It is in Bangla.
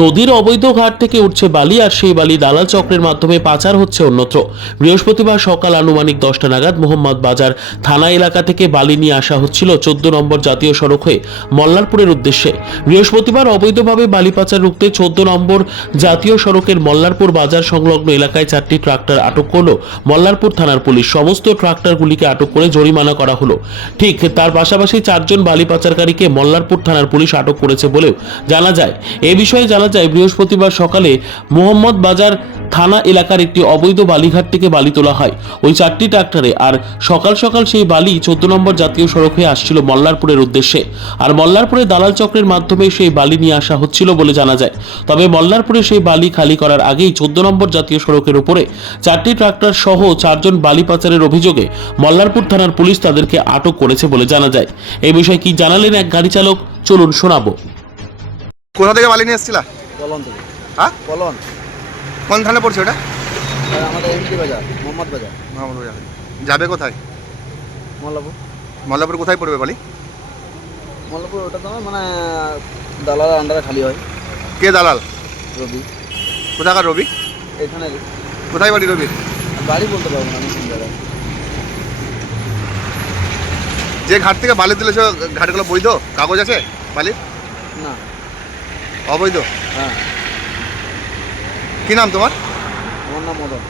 নদীর অবৈধ ঘাট থেকে উঠছে বালি, আর সেই বালি দালাল চক্রের মাধ্যমে পাচার হচ্ছে অন্যত্র। বৃহস্পতিবার সকাল আনুমানিক 10টা নাগাদ মোহাম্মদ বাজার থানা এলাকা থেকে বালি নিয়ে আসা হচ্ছিল 14 নম্বর জাতীয় সড়ক হয়ে মল্লারপুরের উদ্দেশ্যে। বৃহস্পতিবার অবৈধভাবে বালি পাচার রুখতে 14 নম্বর জাতীয় সড়কের মল্লারপুর বাজার সংলগ্ন এলাকায় 4টি ট্রাক্টর আটক করল মল্লারপুর থানার পুলিশ। সমস্ত ট্রাক্টরগুলিকে আটক করে জরিমানা করা হলো। ঠিক তার পাশাপাশি 4 জন বালি পাচারকারীকে মল্লারপুর থানার পুলিশ আটক করেছে বলেও জানা যায়। এ বিষয়ে জানা যায়, বৃহস্পতিবার সকালে মোহাম্মদ বাজার থানা এলাকার একটি অবৈধ বালিঘাট থেকে বালি তোলা হয় ওই 4টি ট্রাক্টরে। আর সকাল সকাল সেই বালি 14 নম্বর জাতীয় সড়ক হয়ে আসছিল মল্লারপুরের উদ্দেশ্যে। আর মল্লারপুরে দালাল চক্রের মাধ্যমে সেই বালি নিয়ে আসা হচ্ছিল বলে জানা যায়। তবে মল্লারপুরে সেই বালি খালি করার আগেই 14 নম্বর জাতীয় সড়কের উপরে 4টি ট্রাক্টর সহ 4 জন বালি পাচারের অভিযোগে মল্লারপুর থানার পুলিশ তাদেরকে আটক করেছে বলে জানা যায়। এই বিষয়ে কি জানালেন এক গাড়ি চালক, চলুন শোনাবো। কোথা থেকে বালি নিয়ে এসেছিলা? পলন থেকে। হ্যাঁ, পলন কোন থানা পড়ছে ওটা? আর আমাদের এমপি বাজার, মোহাম্মদ বাজার, মোহাম্মদ বাজার। যাবে কোথায়? মল্লাপুর। মল্লাপুর কোথায় পড়বে বালি? মল্লাপুর ওটা তো মানে দালাল আন্ডারে খালি হয়। কে দালাল? রবি। কোথাকার রবি? এখানে কোথায় বাড়ি রবির? বাড়ি বলতে পারবো না আমি কোন জায়গায়। যে ঘাট থেকে বালি তুলেছো, ঘাটগুলো বৈধ? কাগজ আছে বালির? না। অবৈধ? হ্যাঁ। কি নাম তোমার? আমার নাম মদন।